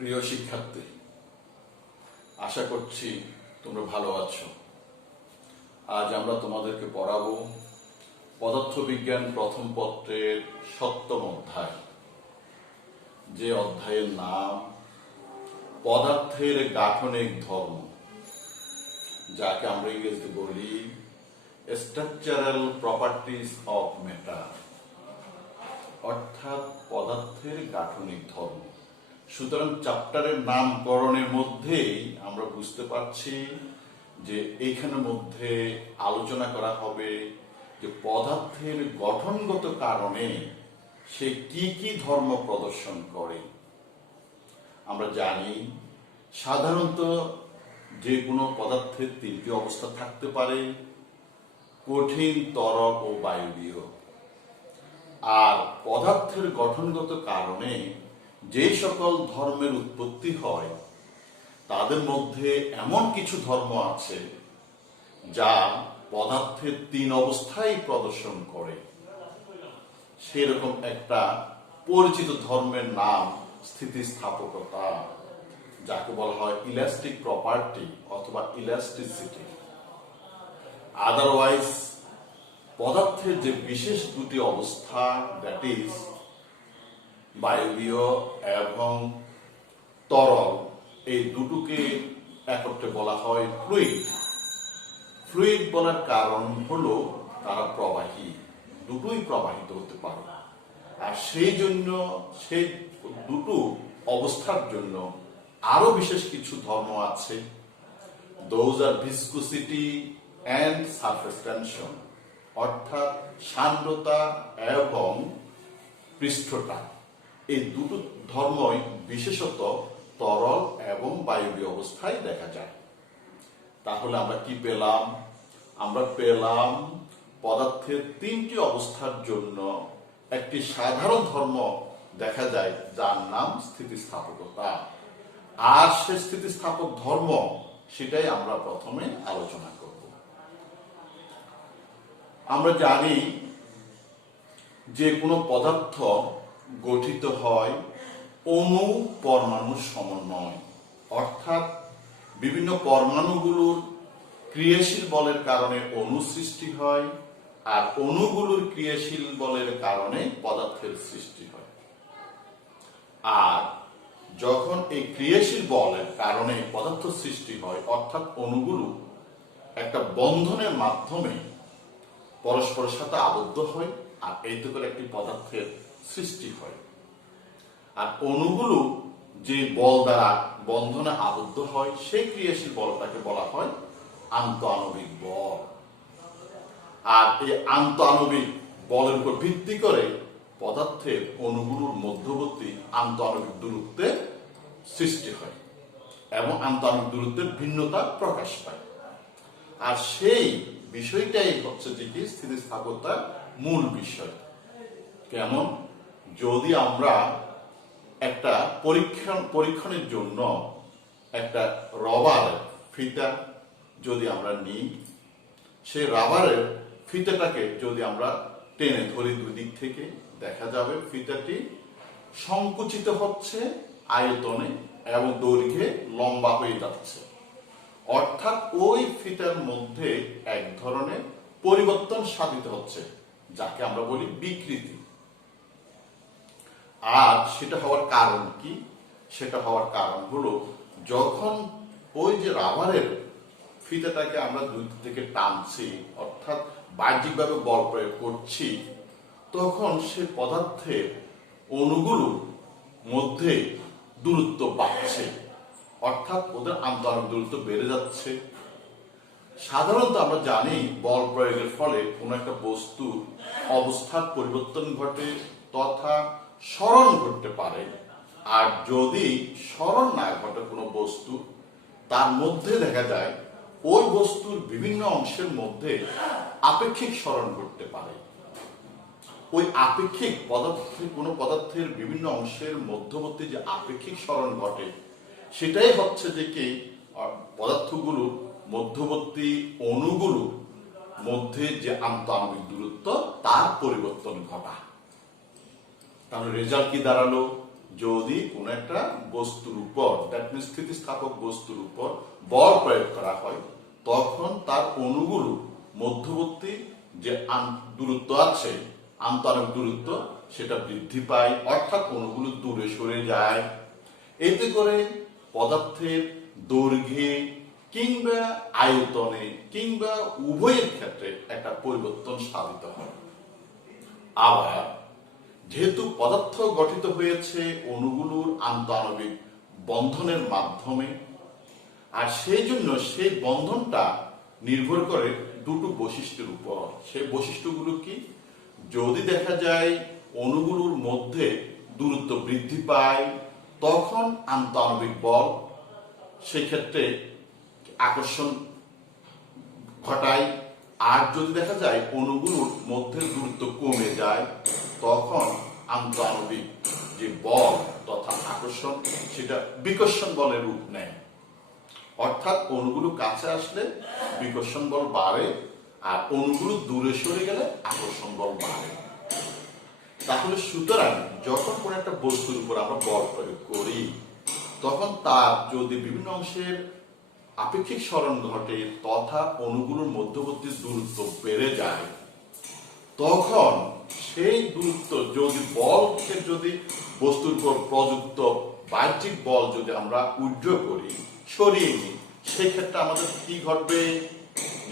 প্রিয় শিক্ষার্থী, আশা করছি তোমরা ভালো আছো। আজ আমরা তোমাদেরকে পড়াবো পদার্থবিজ্ঞান প্রথম পত্রের 7ম অধ্যায়, যে অধ্যায়ের নাম পদার্থের গাঠনিক ধর্ম, যাকে আমরা ইংরেজিতে বলি স্ট্রাকচারাল প্রপার্টিজ অফ ম্যাটার, অর্থাৎ পদার্থের গাঠনিক ধর্ম। সুতরাং চ্যাপ্টারের নামকরণের মধ্যেই আমরা বুঝতে পারছি যে এইখানের মধ্যে আলোচনা করা হবে যে পদার্থের গঠনগত কারণে সে কি কি ধর্ম প্রদর্শন করে। আমরা জানি সাধারণত যে কোনো পদার্থের 3টি অবস্থা থাকতে পারে: কঠিন, তরল ও বায়বীয়। আর পদার্থের গঠনগত কারণে যে সকল ধর্মের উৎপত্তি হয় তাদের মধ্যে এমন কিছু ধর্ম আছে যা পদার্থের 3 অবস্থায় প্রদর্শন করে। সেরকম একটা পরিচিত ধর্মের নাম স্থিতিস্থাপকতা, যাকে বলা হয় ইলাস্টিক প্রপার্টি অথবা ইলাস্টিসিটি। আদারওয়াইজ পদার্থের যে বিশেষ 2টি অবস্থা, দ্যাট ইজ বায়বীয় এবং তরল, এই দুটোকে একত্রে বলা হয় ফ্লুইড। ফ্লুইড বলার কারণ হলো তারা প্রবাহী, দুটোই প্রবাহিত হতে পারে। আর সেই জন্য সেই দুটো অবস্থার জন্য আরো বিশেষ কিছু ধর্ম আছে। Those are viscosity and surface tension, অর্থাৎ সান্দ্রতা এবং পৃষ্ঠটা। এই দুটো ধর্মই বিশেষত তরল এবং বায়বীয় অবস্থায় দেখা যায়। তাহলে আমরা কি পেলাম? আমরা পেলাম পদার্থের 3টি অবস্থার জন্য একটি সাধারণ ধর্ম দেখা যায়, যার নাম স্থিতিস্থাপকতা। আর সে স্থিতিস্থাপক ধর্ম, সেটাই আমরা প্রথমে আলোচনা করব। আমরা জানি যে কোনো পদার্থ গঠিত হয় অণু পরমাণুর সমন্বয়, অর্থাৎ বিভিন্ন পরমাণুগুলোর ক্রিয়াশীল বলের কারণে অণু সৃষ্টি হয়, আর অণুগুলোর ক্রিয়াশীল বলের কারণে পদার্থের সৃষ্টি হয়। আর যখন এই ক্রিয়াশীল বলের কারণে পদার্থ সৃষ্টি হয়, অর্থাৎ অণুগুলো একটা বন্ধনের মাধ্যমে পরস্পরের সাথে আবদ্ধ হয়, আর এইতে করে একটি পদার্থের সৃষ্টি হয়। আর অণুগুলো যে বল দ্বারা বন্ধনে আবদ্ধ হয়, সেই ক্রিয়াশীল বলটাকে বলা হয় আন্তঃআণবিক বল। আর এই আন্তঃআণবিক বলের উপর ভিত্তি করে পদার্থের অণুগুলোর মধ্যবর্তী আন্তঃআণবিক দূরত্বের সৃষ্টি হয় এবং আন্তঃআণবিক দূরত্বের ভিন্নতা প্রকাশ পায়। আর সেই বিষয়টাই হচ্ছে যে কি স্থিতিস্থাপকতার মূল বিষয়। কেমন? যদি আমরা একটা পরীক্ষণের জন্য একটা রবারের ফিতা যদি আমরা নিই, সেই রাবারের ফিতাটাকে যদি আমরা টেনে ধরি দুই দিক থেকে, দেখা যাবে ফিতাটি সংকুচিত হচ্ছে আয়তনে এবং দৈর্ঘ্যে লম্বা হয়ে যাচ্ছে। অর্থাৎ ওই ফিতার মধ্যে এক ধরনের পরিবর্তন সাধিত হচ্ছে, যাকে আমরা বলি বিকৃতি। আর সেটা হওয়ার কারণ কি? সেটা হওয়ার কারণ হলো যখন ওই যে রাবারের ফিতাটাকে আমরা দুই থেকে টানছি, অর্থাৎ বাহ্যিকভাবে বল প্রয়োগ করছি, তখন সে পদার্থের অণুগুলোর মধ্যে দূরত্ব বাড়ছে, অর্থাৎ ওদের আন্তঃআণবিক দূরত্ব বেড়ে যাচ্ছে। সাধারণত আমরা জানি বল প্রয়োগের ফলে কোনো একটা বস্তুর অবস্থার পরিবর্তন ঘটে তথা সরণ ঘটতে পারে। আর যদি সরণ না ঘটে কোনো বস্তু, তার মধ্যে দেখা যায় ওই বস্তুর বিভিন্ন অংশের মধ্যে আপেক্ষিক সরণ ঘটতে পারে। ওই আপেক্ষিক কোনো পদার্থের বিভিন্ন অংশের মধ্যবর্তী যে আপেক্ষিক সরণ ঘটে, সেটাই হচ্ছে যে কি পদার্থগুলো মধ্যবর্তী অণুগুলোর মধ্যে যে আন্তঃআণবিক দূরত্ব, তার পরিবর্তন ঘটা। তাহলে রেজাল্ট কি দাঁড়ালো? যদি কোনো একটা বস্তুর উপর, দ্যাট মিনস স্থিতিস্থাপক বস্তুর উপর বল প্রয়োগ করা হয়, তখন তার অণুগুলো মধ্যবর্তী যে দূরত্ব আছে, আন্তঃআণবিক দূরত্ব, সেটা বৃদ্ধি পায়, অর্থাৎ অণুগুলো দূরে সরে যায়। এতে করে পদার্থের দৈর্ঘ্যে কিংবা আয়তনে কিংবা উভয়ের ক্ষেত্রে একটা পরিবর্তন সাধিত হয়। আবার যেহেতু পদার্থ গঠিত হয়েছে অণুগুলোর আন্তঃআণবিক বন্ধনের মাধ্যমে, আর সেই জন্য সেই বন্ধনটা নির্ভর করে দুটো বৈশিষ্ট্যের উপর। সেই বৈশিষ্ট্যগুলো কি? যদি দেখা যায় অণুগুলোর মধ্যে দূরত্ব বৃদ্ধি পায়, তখন আন্তঃআণবিক বল সেক্ষেত্রে আকর্ষণ ঘটায়। আর যদি দেখা যায় অণুগুলোর মধ্যে দূরত্ব কমে যায়, তখন আন্তঃআণবিক যে বল তথা আকর্ষণ, সেটা বিকর্ষণ বলের রূপ নেয়। অর্থাৎ অণুগুলো কাছে আসলে বিকর্ষণ বল বাড়ে, আর অণুগুলো দূরে সরে গেলে আকর্ষণ বল বাড়ে। তাহলে সুতরাং যখন কোনো একটা বস্তুর উপর আমরা বল প্রয়োগ করি, তখন তার যদি বিভিন্ন অংশের আপেক্ষিক সরণ ঘটে তথা অণুগুলোর মধ্যবর্তী দূরত্ব বেড়ে যায়, তখন সেই দূরত্ব যদি বলকে যদি বস্তুর উপর প্রযুক্ত বাহ্যিক বল যদি আমরা উইথড্র করি, সরিয়ে নিই, সেক্ষেত্রে আমাদের কি ঘটবে?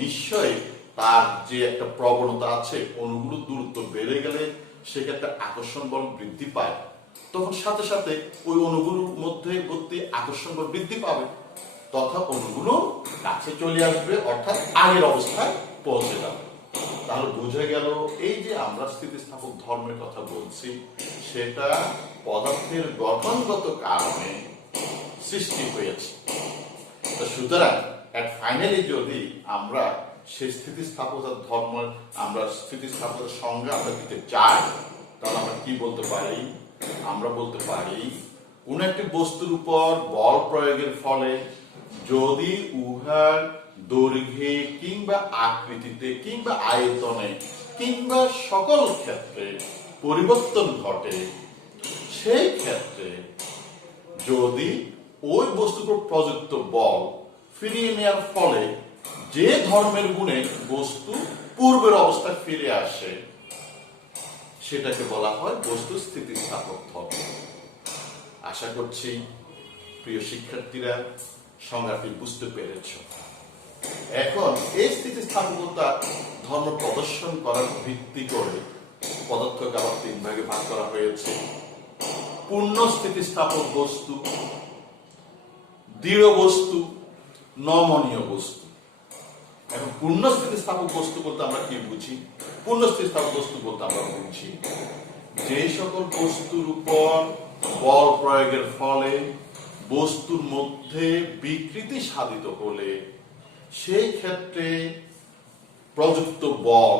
নিশ্চয়ই তার যে একটা প্রবণতা আছে, অণুগুলো দূরত্ব বেড়ে গেলে সেক্ষেত্রে আকর্ষণ বল বৃদ্ধি পায়, তখন সাথে সাথে ওই অণুগুলোর মধ্যে আকর্ষণ বল বৃদ্ধি পাবে, তথা অণুগুলো কাছে চলে আসবে, অর্থাৎ আগের অবস্থায় পৌঁছে যাবে। তাহলে বোঝা গেল এই যে আমরা স্থিতিস্থাপক ধর্মের কথা বলছি, সেটা পদার্থের গঠনগত কারণে সৃষ্টি হয়েছে। সুতরাং ফাইনালি যদি আমরা সেই স্থিতিস্থাপকতার ধর্ম, আমরা স্থিতিস্থাপকতার সংজ্ঞা আমরা দিতে চাই, তাহলে আমরা কি বলতে পারি? আমরা বলতে পারি কোন একটি বস্তুর উপর বল প্রয়োগের ফলে যদি উহার দৈর্ঘ্যে কিংবা আকৃতিতে কিংবা আয়তনে কিংবা সকল ক্ষেত্রে পরিবর্তন ঘটে, সেই ক্ষেত্রে যদি ওই বস্তুর উপর প্রযুক্ত বল ফিরিয়ে নেওয়ার ফলে যে ধর্মের গুণে বস্তু পূর্বের অবস্থায় ফিরে আসে, সেটাকে বলা হয় বস্তু স্থিতিস্থাপক ধর্ম। আশা করছি প্রিয় শিক্ষার্থীরা সংজ্ঞাটি বুঝতে পেরেছ। এখন এই স্থিতিস্থাপকতা ধর্ম প্রদর্শন করার ভিত্তি করে পদার্থকে আবার তিন ভাগে ভাগ করা হয়েছে: পূর্ণ স্থিতিস্থাপক বস্তু, দৃঢ় বস্তু, নমনীয় বস্তু। এখন পূর্ণ স্থিতিস্থাপক বস্তু বলতে আমরা কি বুঝি? পূর্ণ স্থিতিস্থাপক বস্তু বলতে আমরা বুঝি যে সকল বস্তুর উপর বল প্রয়োগের ফলে বস্তুর মধ্যে বিকৃতি সাধিত হলে সেই ক্ষেত্রে প্রযুক্ত বল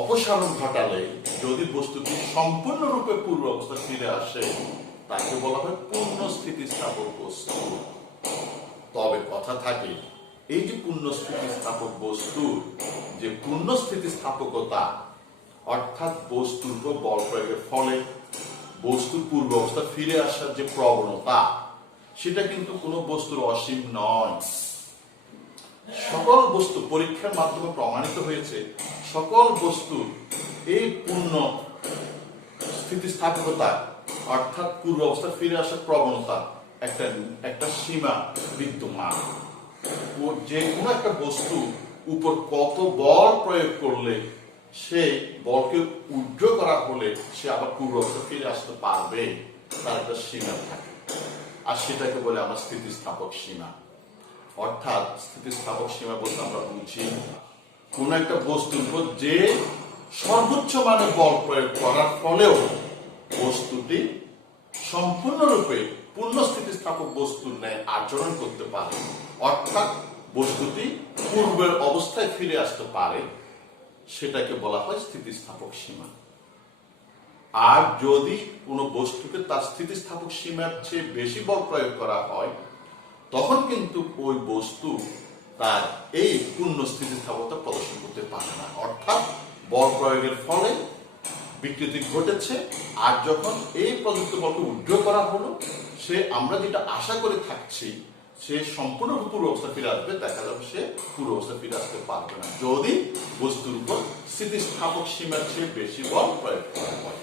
অপসারণ ঘটালে যদি বস্তুটি সম্পূর্ণরূপে পূর্ব অবস্থা ফিরে আসে, তাকে বলা হয় পূর্ণ স্থিতিস্থাপক বস্তু। তবে কথা থাকে, এই যে পূর্ণ স্থিতিস্থাপক বস্তুর যে পূর্ণ স্থিতিস্থাপকতা, অর্থাৎ বস্তুর উপর বল প্রয়োগের ফলে বস্তুর পূর্ব অবস্থা ফিরে আসার যে প্রবণতা, সেটা কিন্তু কোনো বস্তুর অসীম নয়। সকল বস্তু পরীক্ষার মাধ্যমে প্রমাণিত হয়েছে, সকল বস্তুর এই পূর্ণ স্থিতিস্থাপকতা অর্থাৎ পূর্ব অবস্থা ফিরে আসার প্রবণতা একটা সীমা বিদ্যমান। যে কোনো একটা বস্তু উপর কত বল প্রয়োগ করলে সে বলকে উইথড্র করা হলে সে আবার পূর্ব অবস্থা ফিরে আসতে পারবে, তার একটা সীমা থাকে, আর সেটাকে বলে আমরা স্থিতিস্থাপক সীমা। অর্থাৎ স্থিতিস্থাপক সীমা বলতে আমরা বুঝি কোন একটা বস্তুর উপর যে সর্বোচ্চ মানে বল প্রয়োগ করার ফলেও বস্তুটি সম্পূর্ণরূপে পূর্ণ স্থিতিস্থাপক বস্তুর ন্যায় আচরণ করতে পারে, অর্থাৎ বস্তুটি পূর্বের অবস্থায় ফিরে আসতে পারে, সেটাকে বলা হয় স্থিতিস্থাপক সীমা। আর যদি কোনো বস্তুকে তার স্থিতিস্থাপক সীমার চেয়ে বেশি বল প্রয়োগ করা হয়, তখন কিন্তু ওই বস্তু তার এই পূর্ণ স্থিতিস্থাপকতা প্রদর্শন করতে পারে না। অর্থাৎ বল প্রয়োগের ফলে বিকৃতি ঘটেছে, আর যখন এই প্রযুক্ত বলকে উইথড্র করা হলো, সে আমরা যেটা আশা করে থাকছি সে সম্পূর্ণ পূর্ব অবস্থা ফিরে আসবে, দেখা যাবে সে পূর্ব অবস্থা ফিরে আসতে পারবে না যদি বস্তুর উপর স্থিতিস্থাপক সীমার চেয়ে বেশি বল প্রয়োগ করা হয়।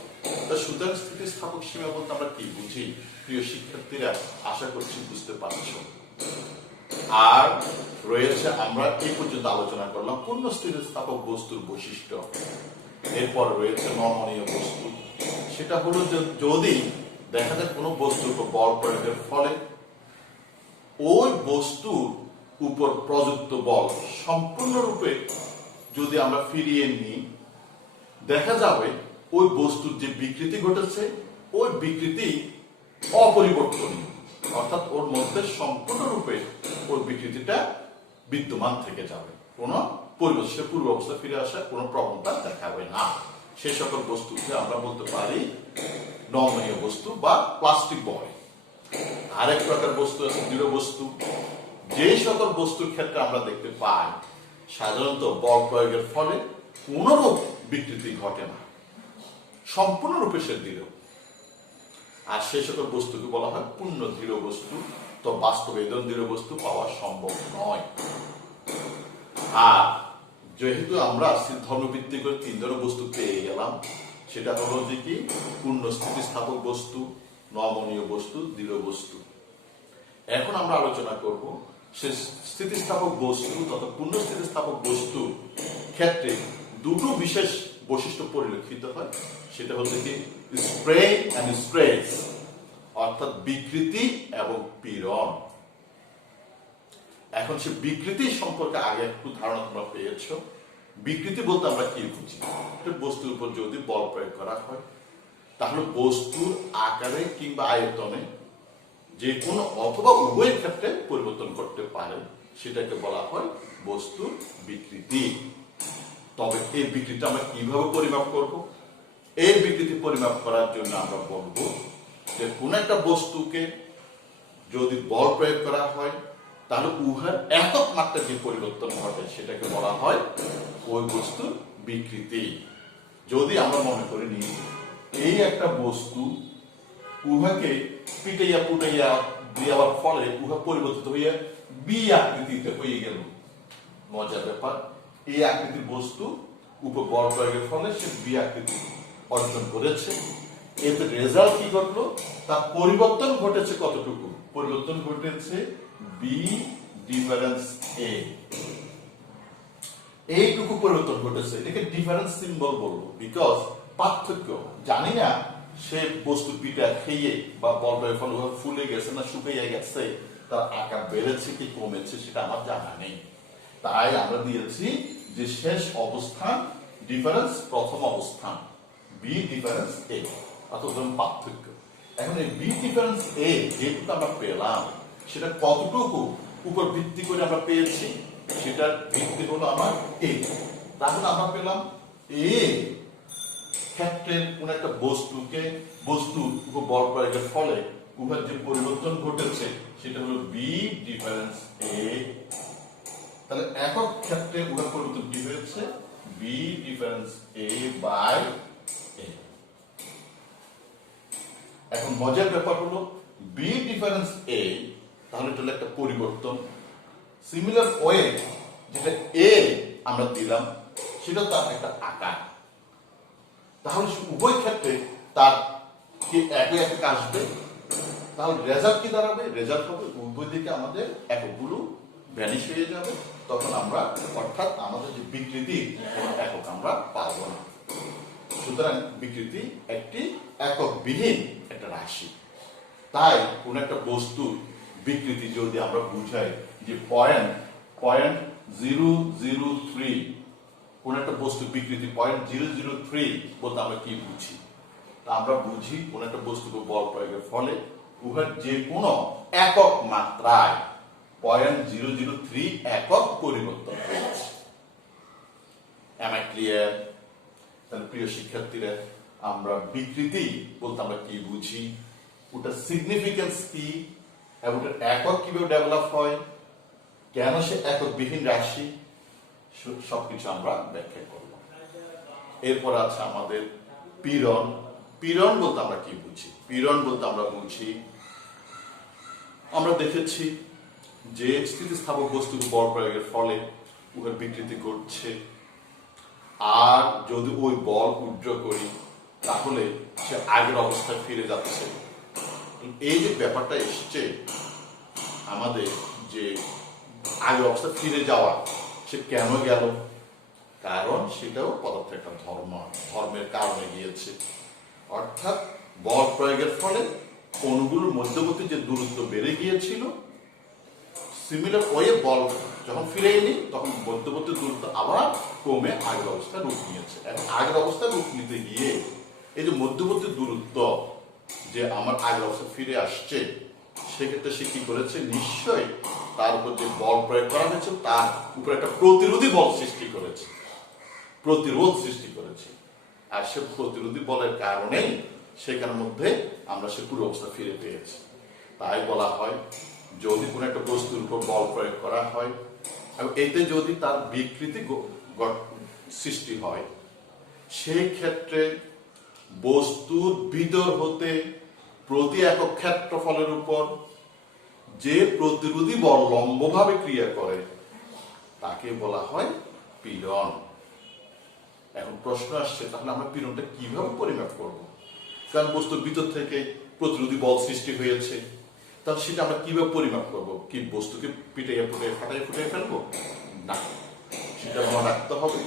সুতরাং স্থিতিস্থাপক সীমা বলতে আমরা কি বুঝি, প্রিয় শিক্ষার্থীরা আশা করছি বুঝতে পারছ। আর রয়েছে, আমরা এই পর্যন্ত আলোচনা করলাম পূর্ণ স্থিতিস্থাপক বস্তুর বৈশিষ্ট্য। এরপর রয়েছে নমনীয় বস্তু। সেটা হলো যে যদি দেখা যায় কোনো বস্তুর উপর বল প্রয়োগের ফলে ওই বস্তুর উপর প্রযুক্ত বল সম্পূর্ণরূপে যদি আমরা ফিরিয়ে নিই, দেখা যাবে ওই বস্তুর যে বিকৃতি ঘটেছে ওই বিকৃতি অপরিবর্তনীয়, অর্থাৎ ওর মধ্যে সম্পূর্ণরূপে ওই বিকৃতিটা বিদ্যমান থেকে যাবে, কোনো পরিবর্তন পূর্ব অবস্থা ফিরে আসার কোনো প্রবণতা দেখাবে না। সেই সকল বস্তুকে আমরা বলতে পারি নমনীয় বস্তু বা প্লাস্টিক বয়। আরেক প্রকার বস্তু আছে দৃঢ় বস্তু। যে সকল বস্তুর ক্ষেত্রে আমরা দেখতে পাই সাধারণত বল প্রয়োগের ফলে কোনরূপ বিকৃতি ঘটে না, সম্পূর্ণরূপে সে দৃঢ়, আর সেই সকল বস্তুকে বলা হয় পূর্ণ দৃঢ় বস্তু। তো বাস্তবে এই দৃঢ় বস্তু পাওয়া সম্ভব নয়। আর যেহেতু আমরা ধর্মভিত্তিক করে তিন ধরনের বস্তু পেয়ে গেলাম, সেটা হলো যে কি পূর্ণ স্থিতিস্থাপক বস্তু, নমনীয় বস্তু, দৃঢ় বস্তু। এখন আমরা আলোচনা করব সে স্থিতিস্থাপক বস্তু তথা পূর্ণ স্থিতিস্থাপক বস্তু ক্ষেত্রে দুটো বিশেষ বৈশিষ্ট্য পরিলক্ষিত হয়। সেটা হচ্ছে কি স্প্রে এন্ড স্ট্রেস, অর্থাৎ বিকৃতি এবং পীড়ন। এখন সে বিকৃতি সম্পর্কে আগে একটু ধারণা তোমরা পেয়েছো। বিকৃতি বলতে আমরা কি বুঝি, বস্তুর উপর যদি বল প্রয়োগ করা হয় তাহলে বস্তুর আকারে কিংবা আয়তনে যে কোনো অথবা উভয়ের ক্ষেত্রে পরিবর্তন করতে পারে, সেটাকে বলা হয় বস্তুর বিকৃতি। তবে এই বিকৃতি আমরা কিভাবে পরিমাপ করব? এই বিকৃতি পরিমাপ করার জন্য আমরা বলবো যে কোন একটা বস্তুকে যদি বল প্রয়োগ করা হয় তাহলে উহার একক মাত্রার যে পরিবর্তন ঘটে সেটাকে বলা হয় ওই বস্তুর বিকৃতি। যদি আমরা মনে করে নিই এই একটা বস্তু, উহাকে পিটাইয়া পুটাইয়া দেওয়ার ফলে উহা পরিবর্তিত হইয়া বি আকৃতিতে হয়ে গেল, মজার ব্যাপার। এই আকৃতির বস্তু উপর বল প্রয়োগের ফলে সে বি আকৃতি অর্জন করেছে। এতে রেজাল্ট কি ঘটলো, তার পরিবর্তন ঘটেছে কতটুকু? পরিবর্তন ঘটেছে বি ডিফারেন্স এ, এইটুকু পরিবর্তন ঘটেছে। এটাকে ডিফারেন্স সিম্বল বলবো, বিকজ পার্থক্য জানি না সে বস্তু পিঠা খেয়ে বা বল প্রয়োগের ফলে ফুলে গেছে না শুকিয়ে গেছে, তার আকার বেড়েছে কি কমেছে সেটা আমার জানা নেই। তাই আমরা দিয়েছি যে শেষ অবস্থান ডিফারেন্স, প্রথম অবস্থান বি ডিফারেন্স এ, অর্থাৎ পার্থক্য। এখন এই বি ডিফারেন্স এ যেটুকু আমরা পেলাম সেটা কতটুকু উপর ভিত্তি করে আমরা পেয়েছি, সেটার ভিত্তি হলো আমার এ। তাহলে আমরা পেলাম এ ক্ষেত্রে কোন একটা বস্তুর উপর বল প্রয়োগের ফলে উহার যে পরিবর্তন ঘটেছে সেটা হলো বি ডিফারেন্স এ। তাহলে একক ক্ষেত্রে উহার পরিবর্তন কি হয়েছে? বি ডিফারেন্স এ বাই এ। এখন মজার ব্যাপার হলো বি ডিফারেন্স এ, তাহলে এটা হলো একটা পরিবর্তন। সিমিলার ওয়ে যেটা এ আমরা দিলাম সেটা তার একটা আকার, তাহলে উভয় ক্ষেত্রে তার কি একই একক আসবে? তাহলে রেজাল্ট কি দাঁড়াবে? রেজাল্ট হবে উভয় দিকে আমাদের এককগুলো ভ্যানিশ হয়ে যাবে, তখন আমরা অর্থাৎ আমাদের যে বিকৃতি কোনো একক আমরা পাবো না। সুতরাং বিকৃতি একটি এককবিহীন একটা রাশি। তাই কোন একটা বস্তুর বিকৃতি যদি আমরা বুঝাই যে 0.003, কোন একটা বস্তু বিকৃতি 0.003 বলতে আমরা কি বুঝি? তা আমরা বুঝি কোন একটা বস্তুকে বল প্রয়োগের ফলে উহার যে কোনো একক মাত্রায় 0.003 একক পরিবর্তন হয়েছে। Am I clear? তাহলে প্রিয় শিক্ষার্থীরা, আমরা বিকৃতি বলতে আমরা কি বুঝি, ওটার সিগনিফিকেন্স কি, এবং ওটার একক কিভাবে ডেভেলপ হয়, কেন সে এককবিহীন রাশি, সবকিছু আমরা ব্যাখ্যা করব। এরপর আছে আমাদের পীড়ন। পীড়ন বলতে আমরা কি বুঝি? পীড়ন বলতে আমরা বুঝি, আমরা দেখেছি যে স্থিতিস্থাপক বস্তুর বল প্রয়োগের ফলে উহার বিকৃতি ঘটছে, আর যদি ওই বল উড্র করি তাহলে সে আগের অবস্থায় ফিরে যাচ্ছে। এই যে ব্যাপারটা এসছে আমাদের, যে আগের অবস্থায় ফিরে যাওয়া, সে কেন গেল? কারণ সেটাও পদার্থের একটা ধর্মের কারণে গিয়েছে। অর্থাৎ বল প্রয়োগের ফলে অণুগুলোর মধ্যবর্তী যে দূরত্ব বেড়ে গিয়েছিল, সিমিলার ওয়ে বল যখন ফিরে এলি তখন মধ্যবর্তী দূরত্ব আবার কমে আগের অবস্থায় রূপ নিয়েছে। এখন আগের অবস্থায় রূপ নিতে গিয়ে এই যে মধ্যবর্তী দূরত্ব যে আমার আগের অবস্থায় ফিরে আসছে, সেক্ষেত্রে সে কি করেছে? নিশ্চয়ই তার উপর যে বল প্রয়োগ করা হয়েছে তার উপর একটা প্রতিরোধী বল সৃষ্টি করেছে, প্রতিরোধ সৃষ্টি করেছে। আর সে প্রতিরোধী বলের কারণেই সেখানের মধ্যে আমরা সে পুরো অবস্থা ফিরে পেয়েছি। তাই বলা হয় যদি কোনো একটা বস্তুর উপর বল প্রয়োগ করা হয় এবং এতে যদি তার বিকৃতি সৃষ্টি হয়, সেই ক্ষেত্রে বস্তুর ভিতর হতে প্রতি একক ক্ষেত্রফলের উপর যে প্রতিরোধী বল লম্বভাবে ক্রিয়া করে তাকে বলা হয় পীড়ন। এখন প্রশ্ন আসছে, তাহলে আমরা পীড়নটা কিভাবে পরিমাপ করব? কারণ বস্তুর ভিতর থেকে প্রতিরোধী বল সৃষ্টি হয়েছে, তাহলে সেটা আমরা কিভাবে পরিমাপ করব? কি বস্তুকে পিটাইয়া ফুটাইয়া ফেলবো? না, সেটা মনে রাখতে হবে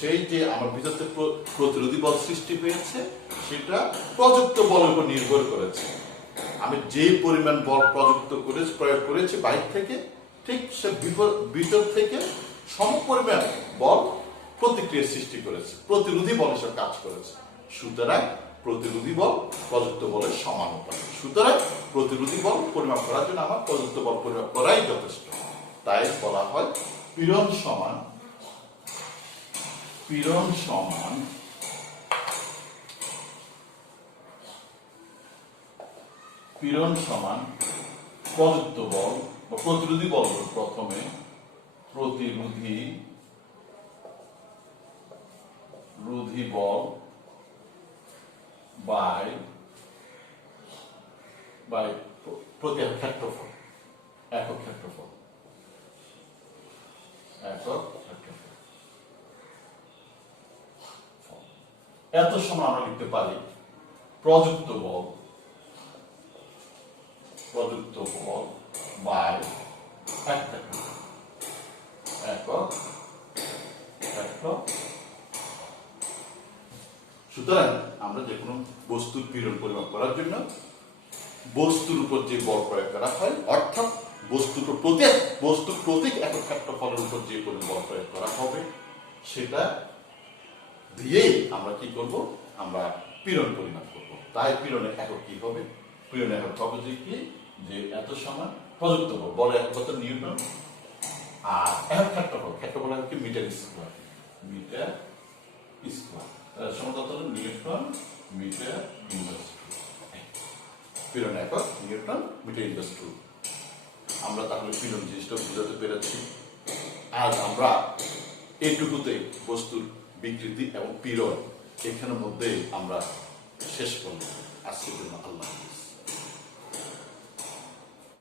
সেই যে আমার ভিতর থেকে প্রতিরোধী বল সৃষ্টি হয়েছে সেটা প্রযুক্ত বলের উপর নির্ভর করেছে। আমি যে পরিমাণ বল প্রয়োগ করেছি বাইরে থেকে, ঠিক সে ভিতর থেকে সম পরিমাণ বল প্রতিক্রিয়া সৃষ্টি করেছে, প্রতিরোধী বল হিসেবে কাজ করেছে। সুতরাং প্রতিরোধী বল প্রযুক্ত বলের সমানুপাতিক। সুতরাং প্রতিরোধী বল পরিমাপ করার জন্য আমার প্রযুক্ত বল পরিমাপ করাই যথেষ্ট। তাই বলা হয় পীড়ন সমান প্রযুক্ত বল বা প্রতিরোধী বল। প্রথমে প্রতিরোধী বল বাই প্রতি ক্ষেত্রফল, একক ক্ষেত্রফল। এত সময় আমরা লিখতে পারি প্রযুক্ত বল বাই একক ক্ষেত্রফল। সুতরাং আমরা যে কোনো বস্তুর পীড়ন পরিমাপ করার জন্য বস্তুর উপর যে বল প্রয়োগ করা হয়, অর্থাৎ বস্তুর প্রতি একক ক্ষেত্রফলের উপর যে পরিমাণ বল প্রয়োগ করা হবে, সেটা দিয়েই আমরা কি করব? আমরা পীড়ন পরিমাপ করব। তাই পীড়নের একক কি হবে? পীড়নের একক হবে যে এত সমান প্রযুক্ত বল, বলের একক হচ্ছে নিউটন, আর একক ক্ষেত্রফল হচ্ছে মিটার স্কোয়ার। সমতল হলো নিউটন মিটার ইনভার্স টু। পীড়ন একক নিউটন মিটার ইনভার্স টু। আমরা তাহলে পীড়ন জিনিসটা বুঝাতে পেরেছি। আজ আমরা এইটুকুতে বস্তুর বিকৃতি এবং পীড়ন এখানের মধ্যে আমরা শেষ করব। আজকের জন্য আল্লাহ হাফেজ।